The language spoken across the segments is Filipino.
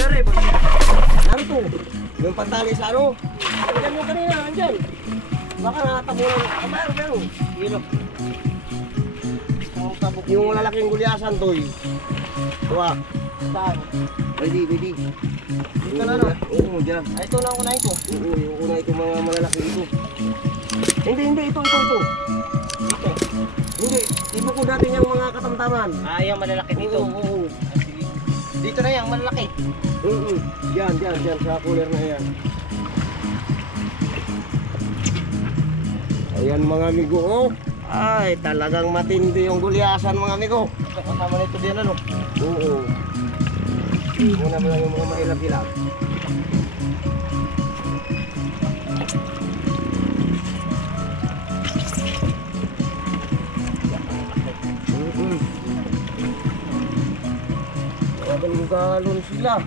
Yari ba? Narito. Yung pantali sa ano. Tignan mo kanina, andyan. Baka nakatabunan. Pero. Hilo. Yung malalaking gulyasan to eh. Tuwa. Saan? Ready. Dito na, no? Oo, dyan. Ay, ito na unahin ko. Oo, yung una ito mga malalaki ito. Hindi, ito. Dito. Hindi, ibo ko dati yung mga katamtaman. Ah, yung malalaki dito. Oo. Ah, sige. Dito na yung malalaki. Oo. Diyan, sa cooler na yan. Ayan mga amigo, oh. Ay, talagang matindi yung gulyasan mga amigo. Kasama nito din, ano? Oo. Una mo lang yung mga mahilap-hilap. Galon sila.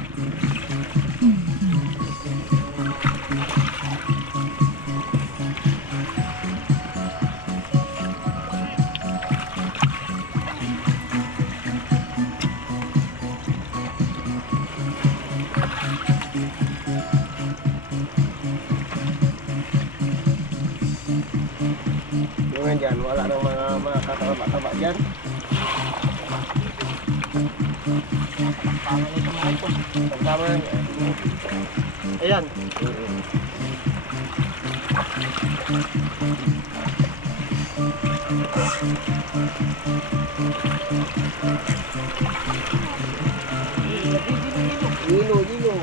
Yung dyan, wala nang mga kataba-taba dyan. Tama yan. Ayan. Lilo.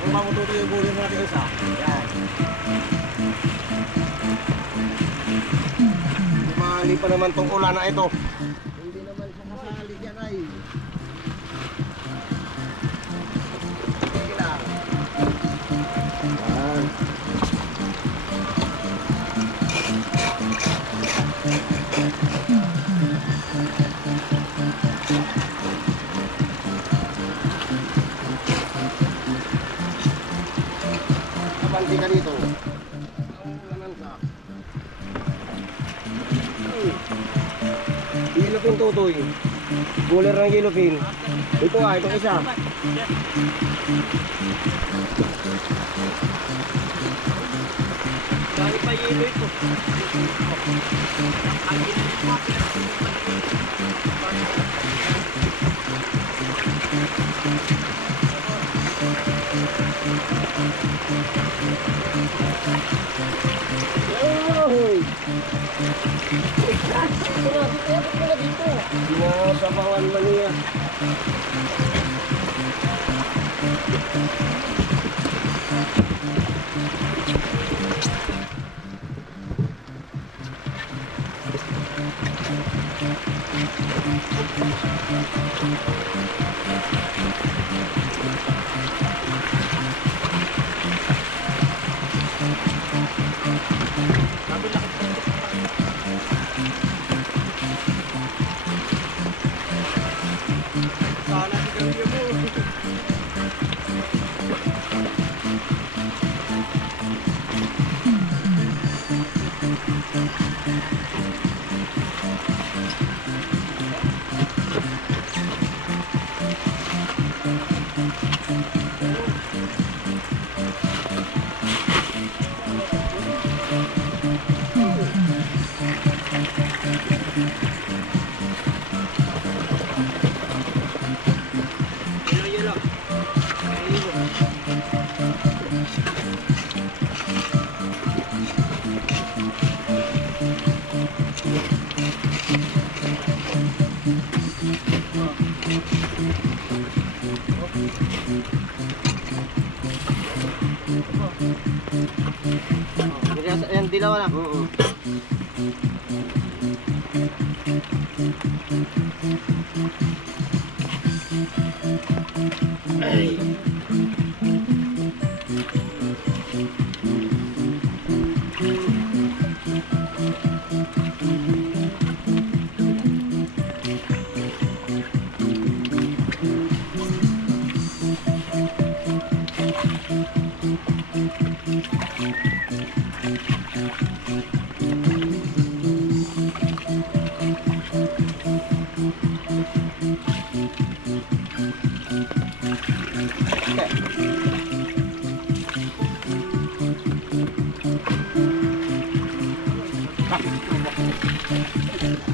Kung mamututo yung bulim natin isa. Yan. Mali pa naman tong ulan na ito. Hindi naman siya nasali yan ay. Sige lang. Yan. Kapanti ka dito. Yellowfin tutoy. Cooler ng yellowfin. Ito nga, itong isa. Dali pa yelo ito. Sinasabawan man niya. Yan, dilaw na. Oo.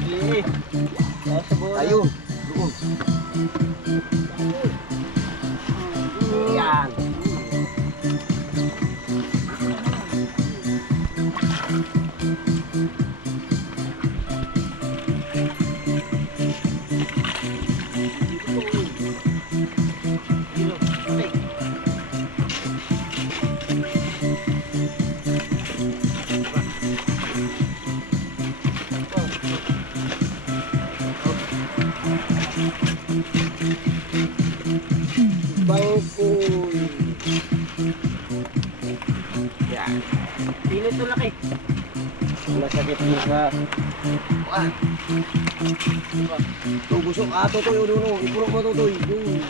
Sige. Nasa bola. Ayun. Doon. Yan. Bangkoy. Yan. Pilit to laki. Masakit mo sa... Ah. Tugusok. Ah, tutoy. Uno. Ipurok mo tutoy. Tuloy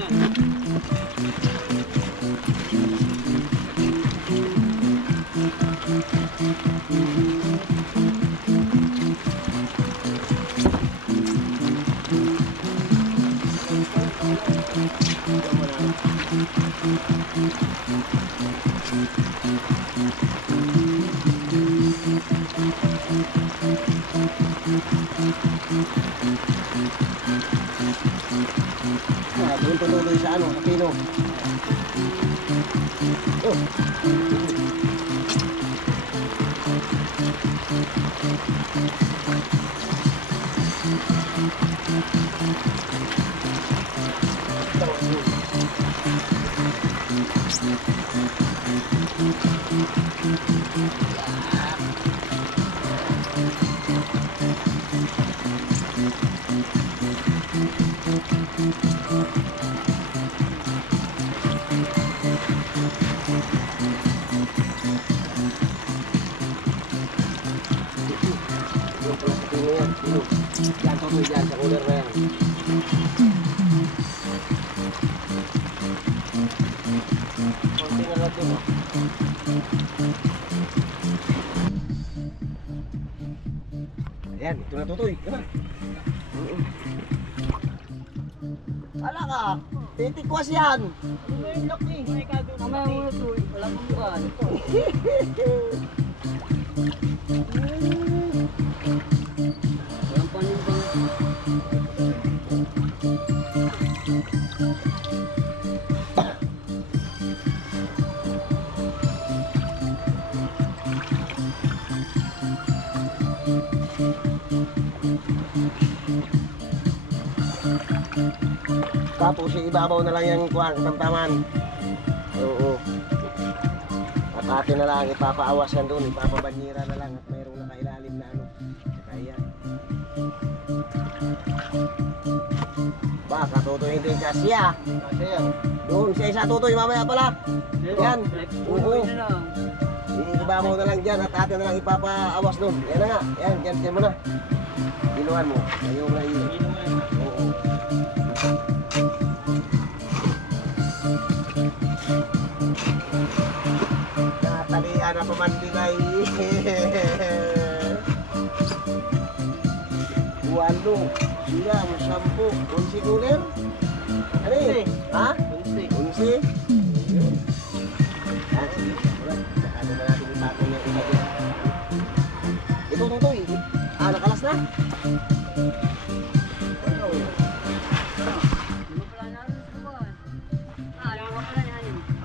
nga. Doon tuloy sa ano, sa pino. Oh. Yung pala sa pino yan. Pino. Yan, tutoy dyan, sa cooler na yan. Konti na lang dun. Ayan, ito na tutoy. Diba? Ala ka, titikwas yan. Ano ba yung laki? Mamaya mo na to. Wala kang buwan. Walang panin. Tapos ibabaw na lang yung kuwan, tamtaman. Oo. At atin na lang, ipapaawas yan doon, ipapabanyira na lang at mayroong nakailalim na ano. Kaya. Baka tutoy hindi kasya. Kasi yan. Doon sa isa tutoy mamaya pala. Yan. Oo. Ibabaw na lang dyan at atin na lang ipapaawas doon. Yan na nga. Yan, dyan mo na. Inuhan mo. Ayaw na iyo. Oo. Natalian na pamandilay. Walo, siyam, 10, 11 cooler. Ano eh? Ha? Kunti. 11? Yun. Ah, sige. Wala. Ano na natin ipatong yung iba dyan. Ito, tutoy. Ah, nakalas na?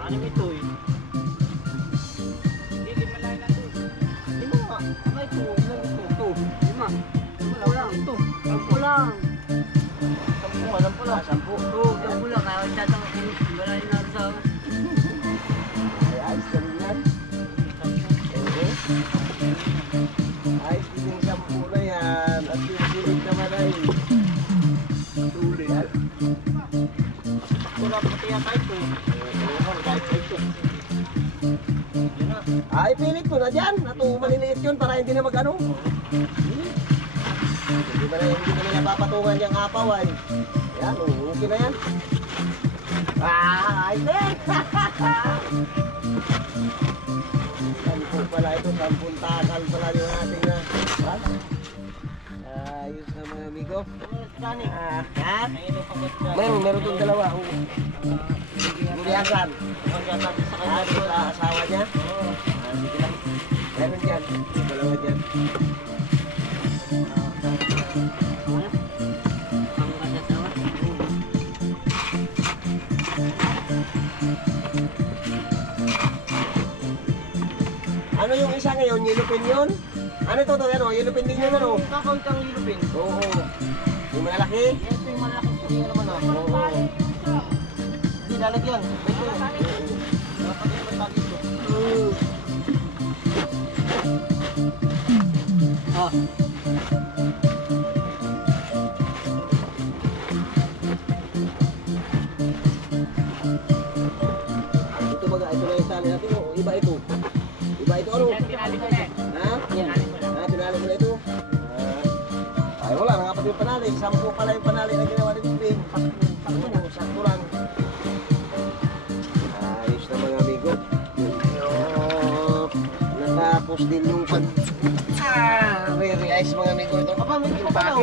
Ano ito eh? Hindi malay na to. Lima nga. Ano ito? Ilan ito? Ito. Lima. Wala lang ito. Sampu lang. Sampu nga, sampu lang. 10. Oo, sampu lang. Kaya tatang malay na sa... Ay, ayos kami yan. Oo. Ayos din yung 10 na yan. At yung silid naman ay tuloy yan. Wala pati yata ito. Kahit ito. Yan na. Ay, pilit ko na dyan. Nato, maliliit yun para hindi na mag-ano. Hindi ba nila papatungan yung apaw ay. Yan, okay na yan. Ay, din! Sampung pala ito, 10 takal pala yung ating na. Ayos na mga amigo. Ha? Meron itong dalawa. Guliasan. Ito sa asawa niya. Sige lang. Meron dyan. Dalawa dyan. Ano yung isa ngayon? Yelupin yun? Ano ito? Ano? Yelupin din yun ano? Kakawit ang lilupin. Oo. Yung malaki? Yes, yung malaking suriya naman ah. Oo. Hindi lalagyan. Ito. Dapat yung matali ito. Ah. Ito baga, ito na yung tali natin. Oh, iba ito. Iba ito ano? Tinali ko na. Ha? Tinali ko na. Ha? Tinali mo na ito? Ay wala, nangapat yung panali. 10 pala yung panali na ginawa ni Ping. Sakto lang. Ayos na mga amigo. Natapos din yung pag... very nice mga amigo ito. Papa, may ito pa daw.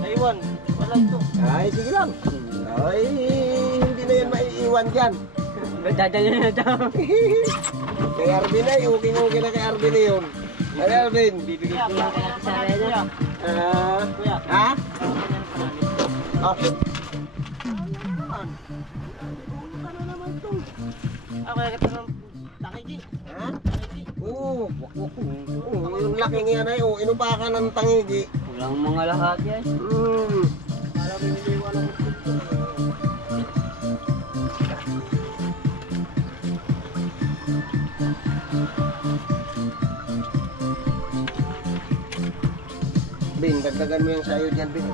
Aywan, wala ito. Ay, sige lang. Ay, hindi na yan maiiwan dyan. Dadalhin na daw. Kay Arvin ay, okay na kay Arvin na yun. Ay, Arvin. Bibigay ko lang kaya sa Rena. Kuya. Ha? Ah. Ako kaya ito ng takiki. Ha? Oo. Yung laki nga na yun. Inupakan ng tangigi. Walang mga lahat yan. Alam mo hindi walang ito. Bin, dagdagan mo yung sayo dyan, Bin.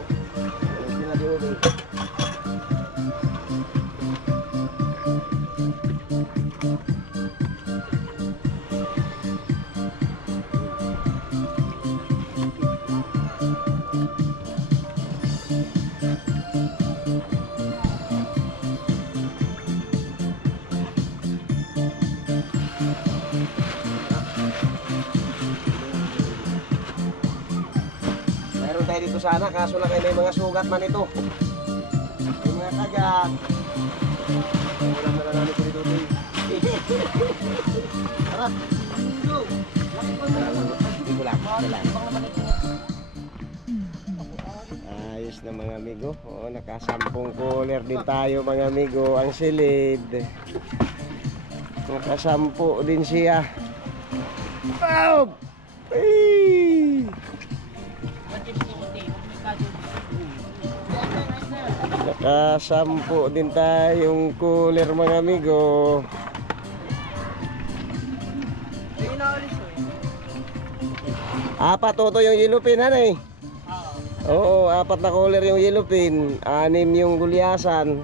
Sinabi mo, Bin. Meron tayo dito sana, kaso lang ay may mga sugat man ito. May mga kagat. Ulam na lang namin ko dito, Bin. Tara. Hindi ko lang. Ayos na mga amigo. Oo, nakasampung cooler din tayo mga amigo. Ang silid. Nakasampu din siya. Boom! Ay! Nakasampu din tayong cooler mga amigo. Apat toto yung yelupin han eh. Oo, 4 na cooler yung yelupin, 6 yung gulyasan.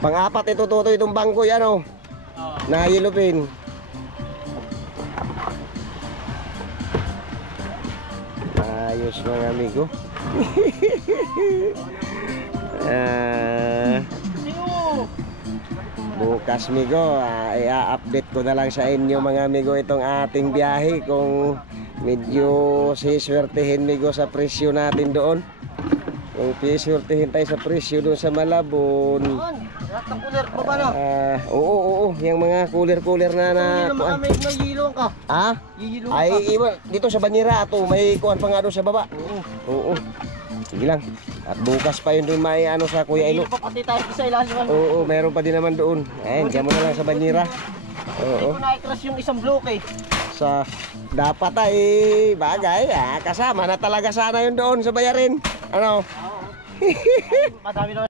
Pang-apat ito toto itong bangkoy ano. Na yelupin. Ayos mga amigo. Bukas migo, i-update ko na lang sa inyo mga amigo itong ating biyahe kung medyo siswertehin migo sa presyo natin doon. Kung siswertehin tayo sa presyo doon sa Malabon. Lahat ng cooler, baba na. Oo, yung mga cooler na Hindi naman may yilong ka. Ha? Yilong Ay, ka. iba, dito sa Banyera ato, may kuhan pa nga doon sa baba. Oo. Sige lang. At bukas pa yun doon may ano sa Kuya Ino. Hindi pa pati tayo sa ilalim. Oo, meron pa din naman doon. Ayun, diyan mo na lang sa Banyera. Hindi Oo. ko na-crash yung isang bloke eh. Sa dapat ay kasama na talaga sana yun doon sa bayarin. Ano? Madami naman